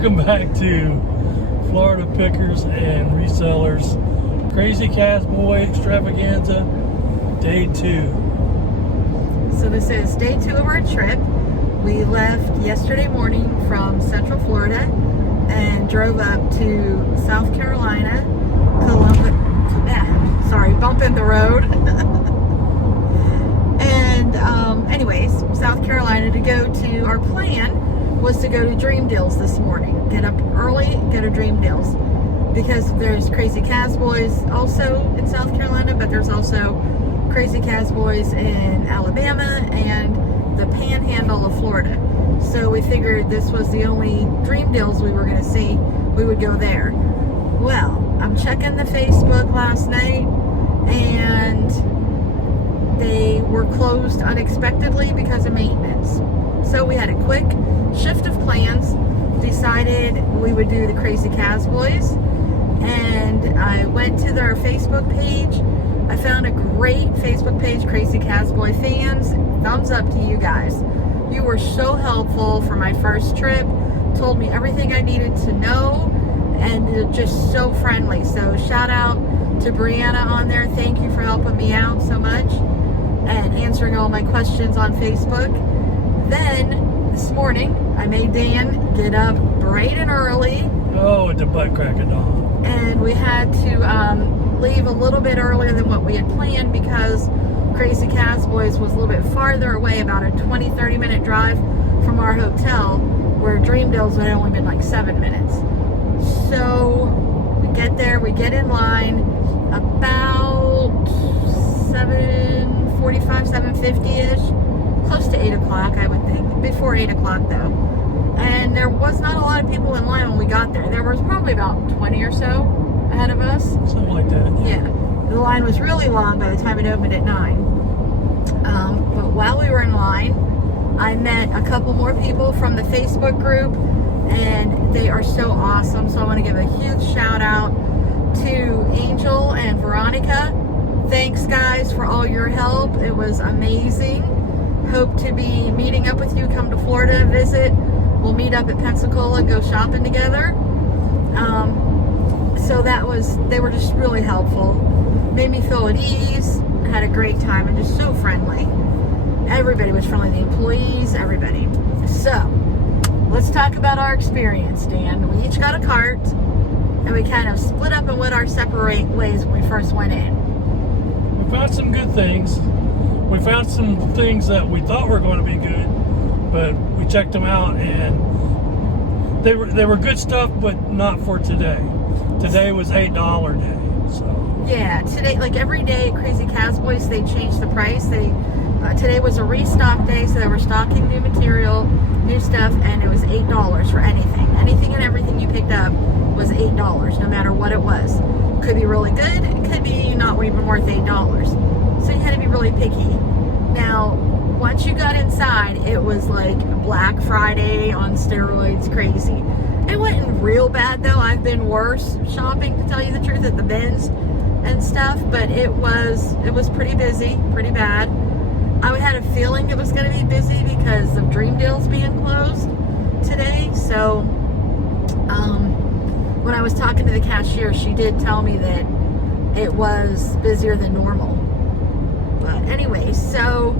Welcome back to Florida Pickers and Resellers Crazy Cazboy Extravaganza Day 2. So this is day 2 of our trip. We left yesterday morning from Central Florida and drove up to South Carolina, Columbia. Sorry, bumping the road. And anyways, South Carolina to go to, our plan was to go to Dream Deals this morning. Get up early, go to Dream Deals. Because there's Crazy Cazboys also in South Carolina, but there's also Crazy Cazboys in Alabama and the Panhandle of Florida. So we figured this was the only Dream Deals we were going to see. We would go there. Well, I'm checking the Facebook last night and they were closed unexpectedly because of maintenance. So we had a quick shift of plans, decided we would do the Crazy Cazboys, and I went to their Facebook page. I found a great Facebook page, Crazy Cazboy fans. Thumbs up to you guys. You were so helpful for my first trip, told me everything I needed to know, and you're just so friendly. So shout out to Brianna on there. Thank you for helping me out so much and answering all my questions on Facebook. Then this morning I made Dan get up bright and early. Oh, at the butt crack of dawn. And we had to leave a little bit earlier than what we had planned because Crazy Cazboys was a little bit farther away, about a 20-30 minute drive from our hotel, where Dream Deals had only been like 7 minutes. So we get there, we get in line about 7:45, 7:50-ish, close to 8 o'clock, I would think, before 8 o'clock though. And there was not a lot of people in line when we got there. There was probably about 20 or so ahead of us. Something like that. Yeah. The line was really long by the time it opened at 9. But while we were in line, I met a couple more people from the Facebook group, and they are so awesome. So I want to give a huge shout out to Angel and Veronica. Thanks guys for all your help. It was amazing. Hope to be meeting up with you. Come to Florida, visit. We'll meet up at Pensacola, go shopping together. So they were just really helpful. Made me feel at ease. I had a great time and just so friendly. Everybody was friendly, the employees, everybody. So, let's talk about our experience, Dan. We each got a cart and we kind of split up and went our separate ways when we first went in. We found some good things. We found some things that we thought were going to be good, but we checked them out and they were good stuff, but not for today. Today was $8 day. So yeah, today, like every day at Crazy Cazboys, they changed the price. Today was a restock day, so they were stocking new material, new stuff, and it was $8 for anything. Anything and everything you picked up was $8, no matter what it was. Could be really good, it could be not even worth $8. So you had to be really picky. Now, once you got inside, it was like Black Friday on steroids, crazy. It wasn't real bad though. I've been worse shopping, to tell you the truth, at the bins and stuff, but it was pretty busy, pretty bad. I had a feeling it was going to be busy because of Dream Deals being closed today. So when I was talking to the cashier, she did tell me that it was busier than normal. But anyway, so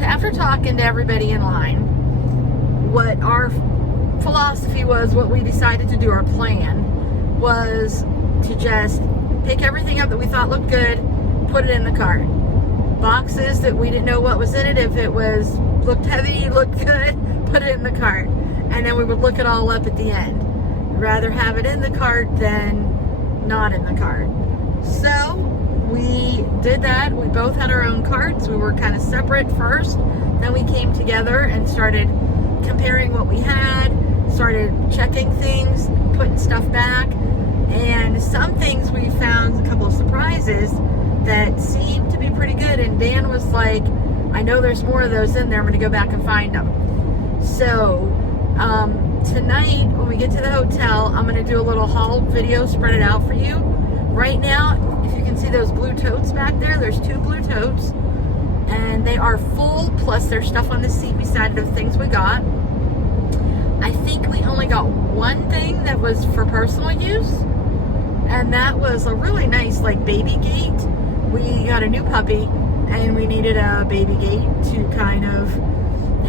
after talking to everybody in line, what our philosophy was, what we decided to do, our plan was to just pick everything up that we thought looked good, put it in the cart. Boxes that we didn't know what was in it, if it looked heavy, looked good, put it in the cart. And then we would look it all up at the end. Rather have it in the cart than not in the cart. So we did that. We both had our own carts. We were kind of separate first. Then we came together and started comparing what we had, started checking things, putting stuff back. And some things we found a couple of surprises that seemed to be pretty good. And Dan was like, I know there's more of those in there. I'm going to go back and find them. So tonight when we get to the hotel, I'm going to do a little haul video, spread it out for you. Right now, if you can see those blue totes back there, there's 2 blue totes. And they are full, plus there's stuff on the seat beside the things we got. I think we only got one thing that was for personal use, and that was a really nice like baby gate. We got a new puppy and we needed a baby gate to kind of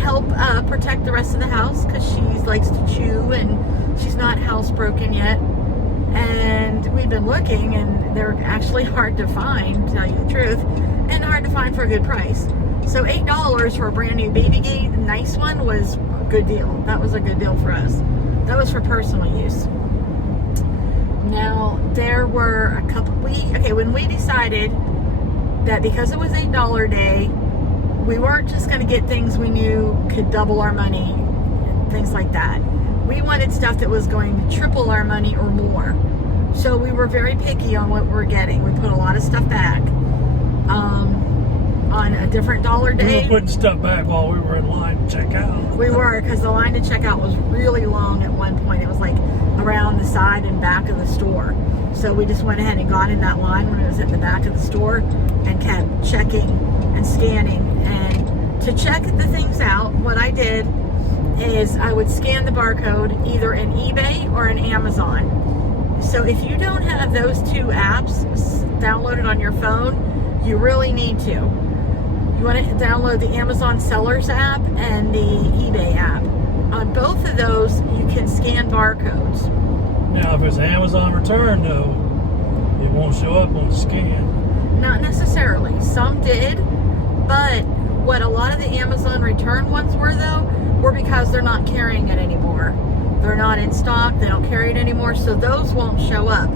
help protect the rest of the house because she likes to chew and she's not housebroken yet. And we've been looking and they're actually hard to find, to tell you the truth, and hard to find for a good price. So $8 for a brand new baby gate, a nice one, was a good deal. That was a good deal for us. That was for personal use. Now, there were a couple, when we decided that because it was $8 day, we weren't just going to get things we knew could double our money, things like that. We wanted stuff that was going to triple our money or more. So we were very picky on what we were getting. We put a lot of stuff back on a different dollar day. We were putting stuff back while we were in line to check out. We were, because the line to check out was really long at one point. It was like around the side and back of the store. So we just went ahead and got in that line when it was at the back of the store and kept checking and scanning. And to check the things out, what I did is I would scan the barcode either in eBay or in Amazon. So if you don't have those two apps downloaded on your phone, you really need to. You want to download the Amazon Sellers app and the eBay app. On both of those, you can scan barcodes. Now, if it's an Amazon return, though, it won't show up on the scan. Not necessarily. Some did, but what a lot of the Amazon return ones were, though, were because they're not carrying it anymore. They're not in stock. They don't carry it anymore, so those won't show up.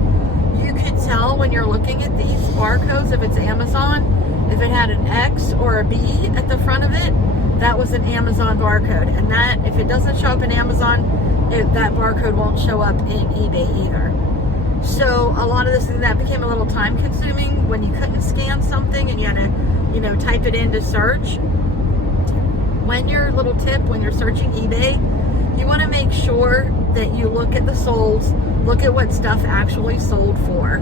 You could tell when you're looking at these barcodes if it's Amazon. If it had an X or a B at the front of it, that was an Amazon barcode. And that, if it doesn't show up in Amazon, that barcode won't show up in eBay either. So a lot of this, that became a little time consuming when you couldn't scan something and you had to, type it in to search. When you're searching eBay, you want to make sure that you look at the solds, look at what stuff actually sold for,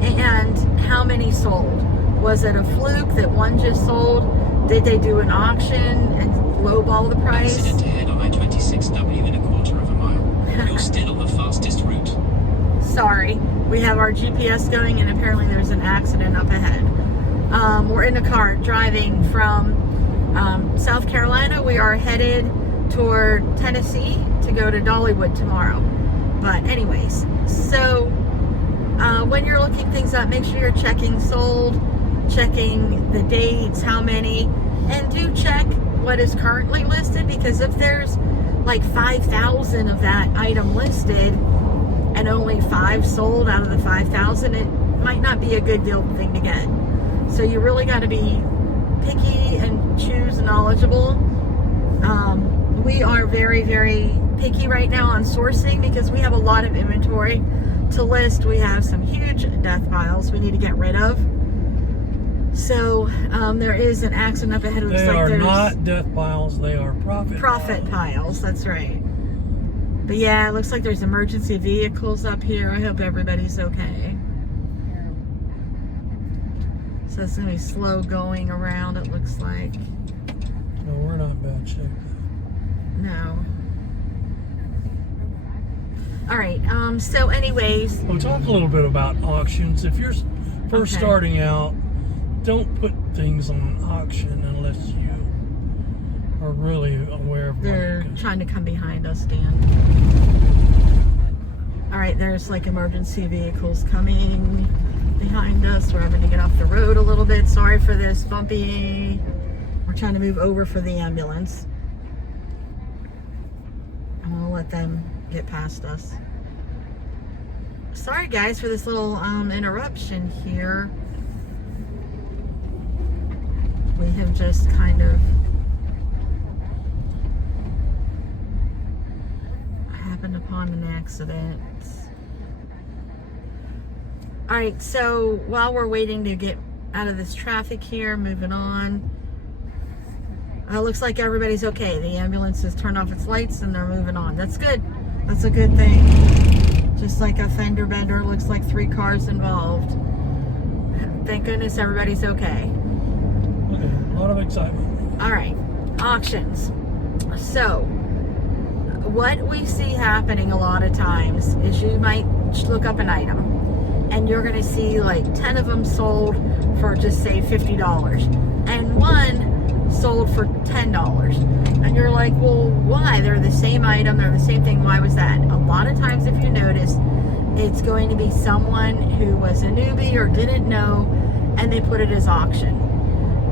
and how many sold. Was it a fluke that one just sold? Did they do an auction and lowball the price? Accident ahead on I-26W in a quarter of a mile. You're still on the fastest route. Sorry, we have our GPS going and apparently there's an accident up ahead. We're in a car driving from South Carolina. We are headed toward Tennessee to go to Dollywood tomorrow. But anyways, so when you're looking things up, make sure you're checking sold, checking the dates, how many, and do check what is currently listed, because if there's like 5,000 of that item listed and only 5 sold out of the 5,000, it might not be a good deal thing to get. So you really got to be picky and choose knowledgeable. We are very, very picky right now on sourcing because we have a lot of inventory to list. We have some huge death piles we need to get rid of. So there is an accident up ahead. They are not death piles, they are profit piles. That's right. But yeah, it looks like there's emergency vehicles up here. I hope everybody's okay. So it's going to be slow going around, it looks like. No, we're not in bad shape. No. All right. So anyways. We'll talk a little bit about auctions. If you're first starting out, don't put things on auction unless you are really aware of what they're trying to come behind us, Dan. All right, there's like emergency vehicles coming behind us. We're having to get off the road a little bit. Sorry for this bumpy. We're trying to move over for the ambulance. I'm gonna let them get past us. Sorry guys for this little interruption here. We have just kind of happened upon an accident. All right, so while we're waiting to get out of this traffic here, moving on. Looks like everybody's okay. The ambulance has turned off its lights and they're moving on. That's good. That's a good thing. Just like a fender bender, looks like 3 cars involved. Thank goodness everybody's okay. Okay, a lot of excitement. All right, auctions. So, what we see happening a lot of times is you might look up an item and you're going to see like 10 of them sold for just say $50 and one sold for $10. And you're like, well, why? They're the same item, they're the same thing. Why was that? A lot of times, if you notice, it's going to be someone who was a newbie or didn't know, and they put it as auction.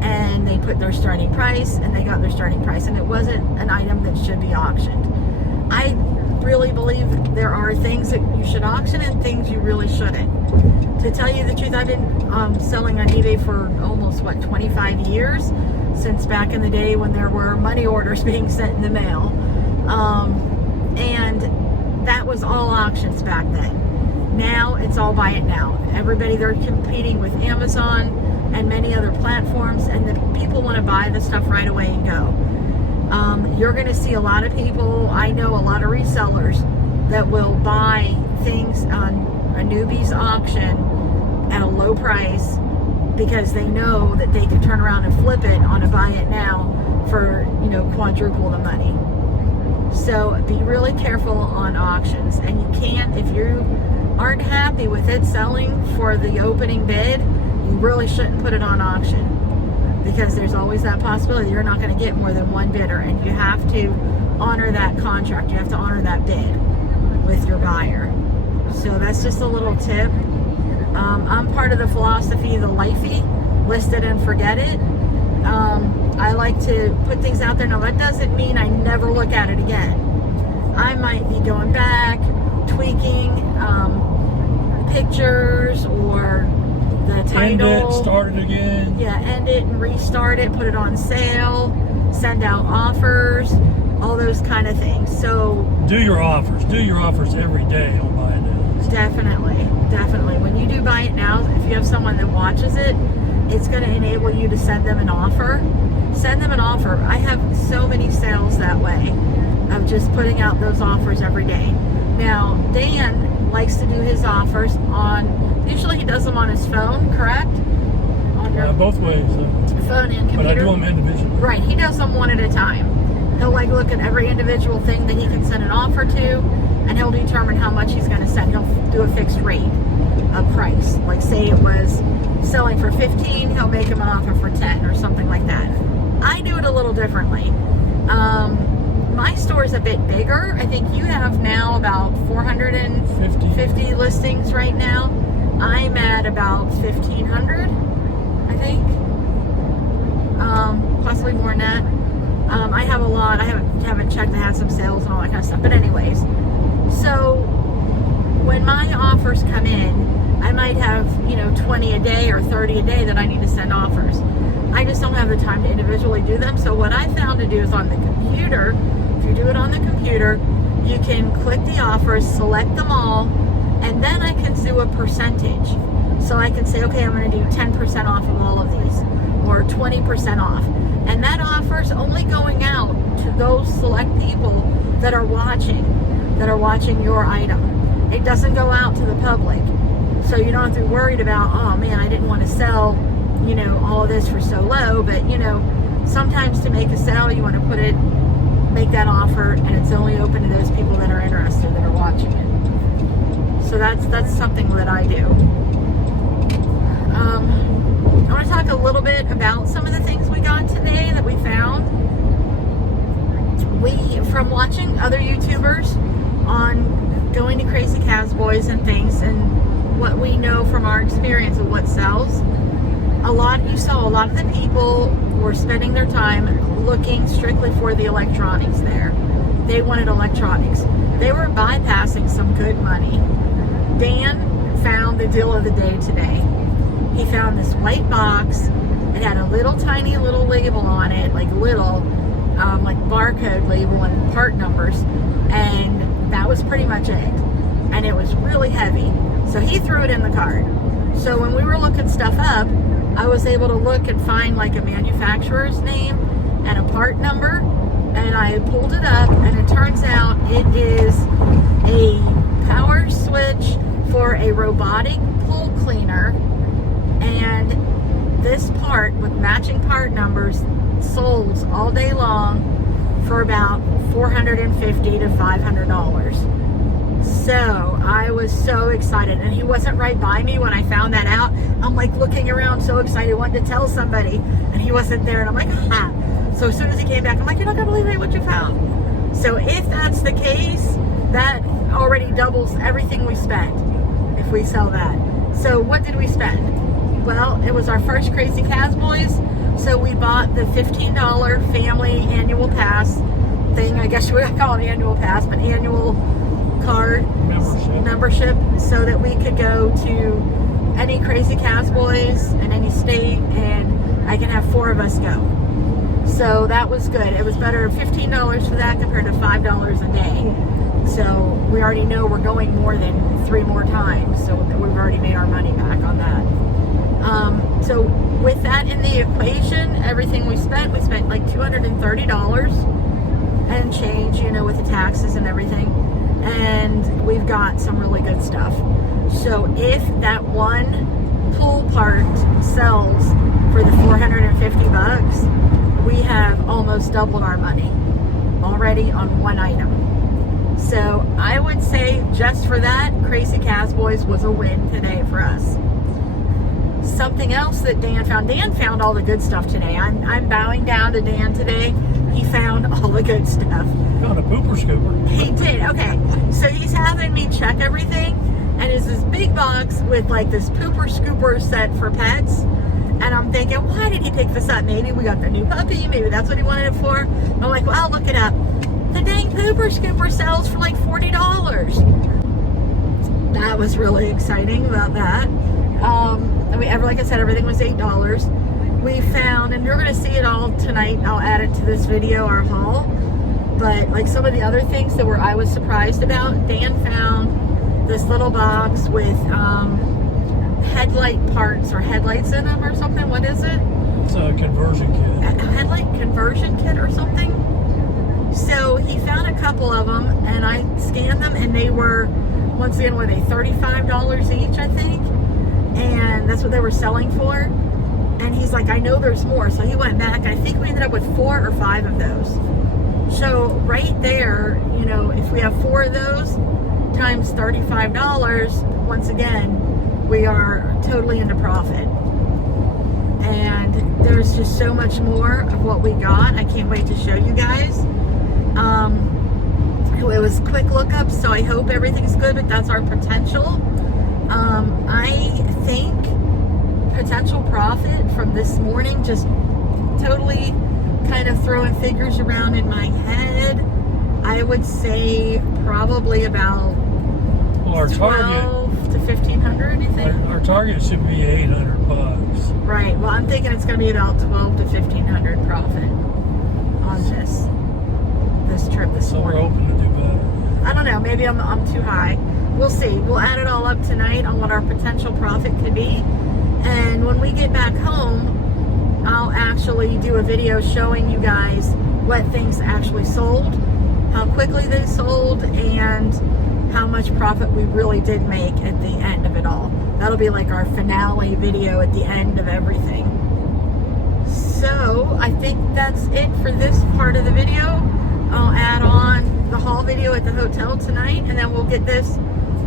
And they put their starting price, and they got their starting price, and it wasn't an item that should be auctioned. I really believe there are things that you should auction and things you really shouldn't. To tell you the truth, I've been selling on eBay for almost, 25 years, since back in the day when there were money orders being sent in the mail. And that was all auctions back then. Now it's all buy it now. Everybody, they're competing with Amazon and many other platforms, and the people want to buy the stuff right away and go. You're going to see a lot of people, I know a lot of resellers that will buy things on a newbie's auction at a low price because they know that they could turn around and flip it on a buy it now for, quadruple the money. So be really careful on auctions, and you can't, if you aren't happy with it selling for the opening bid, you really shouldn't put it on auction, because there's always that possibility you're not going to get more than one bidder, and you have to honor that contract. You have to honor that bid with your buyer. So that's just a little tip. I'm part of the philosophy, the lifey, list it and forget it. I like to put things out there. Now that doesn't mean I never look at it again. I might be going back, tweaking pictures or the title. End it, start it again. Yeah, end it and restart it, put it on sale, send out offers, all those kind of things. So do your offers every day on buy it now. Definitely. When you do buy it now, if you have someone that watches it, it's going to enable you to send them an offer. Send them an offer. I have so many sales that way of just putting out those offers every day. Now, Dan likes to do his offers usually he does them on his phone, correct? On your both ways. phone and computer. But I do them individually. Right, he does them one at a time. He'll look at every individual thing that he can send an offer to, and he'll determine how much he's going to send. He'll do a fixed rate, a price. Like say it was selling for 15, he'll make him an offer for 10 or something like that. I do it a little differently. My store is a bit bigger. I think you have now about 450 listings right now. I'm at about 1,500, I think. Possibly more than that. I have a lot. I haven't checked. I have some sales and all that kind of stuff. But anyways, so when my offers come in, I might have 20 a day or 30 a day that I need to send offers. I just don't have the time to individually do them. So what I found to do is on the computer, if you do it on the computer, you can click the offers, select them all, and then I can do a percentage. So I can say, okay, I'm going to do 10% off of all of these, or 20% off. And that offer is only going out to those select people that are watching your item. It doesn't go out to the public. So you don't have to be worried about, oh man, I didn't want to sell, all of this for so low. But, sometimes to make a sale, you want to make that offer, and it's only open to those people that are interested, that are watching it. So that's something that I do. I want to talk a little bit about some of the things we got today that we found. From watching other YouTubers on going to Crazy Cazboys and things, and what we know from our experience of what sells, you saw a lot of the people were spending their time looking strictly for the electronics there. They wanted electronics. They were bypassing some good money. Dan found the deal of the day today. He found this white box. It had a tiny little label on it, like barcode label and part numbers, and that was pretty much it. And it was really heavy, so he threw it in the cart. So when we were looking stuff up, I was able to look and find like a manufacturer's name and a part number, and I pulled it up, and it turns out it is a power switch for a robotic pool cleaner. And this part with matching part numbers sold all day long for about $450 to $500. So I was so excited, and he wasn't right by me when I found that out. I'm like looking around so excited, wanting to tell somebody, and he wasn't there, and I'm like, ha. So as soon as he came back, I'm like, you're not gonna believe it, what you found. So if that's the case, that already doubles everything we spent if we sell that. So what did we spend? Well, it was our first Crazy Cazboys, so we bought the $15 family annual pass thing. I guess you would call it annual pass, but annual card membership, so that we could go to any Crazy Cazboys in any state, and I can have 4 of us go. So that was good. It was better, $15 for that compared to $5 a day. So we already know we're going more than 3 more times, so we've already made our money back on that. So with that in the equation, everything we spent like $230 and change, you know, with the taxes and everything. And we've got some really good stuff. So if that one pool part sells for the $450, we have almost doubled our money already on one item. So I would say just for that, Crazy Cazboys was a win today for us. Something else that Dan found all the good stuff today. I'm bowing down to Dan today. He found all the good stuff. Found a pooper scooper. He did. Okay, so he's having me check everything, and it's this big box with like this pooper scooper set for pets. And I'm thinking, why did he pick this up? Maybe we got the new puppy. Maybe that's what he wanted it for. I'm like, well, I'll look it up. The dang pooper scooper sells for like $40. That was really exciting about that. Like I said, everything was $8. We found, and you're going to see it all tonight. I'll add it to this video, our haul. But like some of the other things that I was surprised about, Dan found this little box with headlight parts or headlights in them or something. What is it? It's a conversion kit. A headlight conversion kit or something. So he found a couple of them, and I scanned them, and they were, once again, were they $35 each, I think? And that's what they were selling for. And he's like, I know there's more. So he went back, and I think we ended up with 4 or 5 of those. So right there, you know, if we have 4 of those times $35, once again, we are totally into profit. And there's just so much more of what we got. I can't wait to show you guys. It was quick lookup, so I hope everything's good, but that's our potential. I think potential profit from this morning, just totally kind of throwing figures around in my head, I would say probably about our target, $1,200 to $1,500, you think? Our target should be $800. Right. Well, I'm thinking it's going to be about $1,200 to $1,500 profit on this trip this So morning. we're hoping to do better. I don't know. Maybe I'm too high. We'll see. We'll add it all up tonight on what our potential profit could be. And when we get back home, I'll actually do a video showing you guys what things actually sold, how quickly they sold, and how much profit we really did make at the end of it all. That'll be like our finale video at the end of everything. So I think that's it for this part of the video. I'll add on the haul video at the hotel tonight, and then we'll get this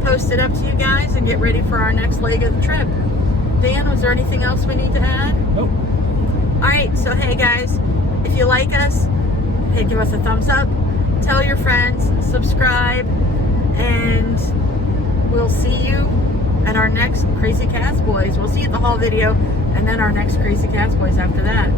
posted up to you guys and get ready for our next leg of the trip. Dan, was there anything else we need to add? Nope. Alright, so hey guys, if you like us, hey, give us a thumbs up, tell your friends, subscribe, and we'll see you at our next Crazy Cazboys. We'll see you at the haul video, and then our next Crazy Cazboys after that.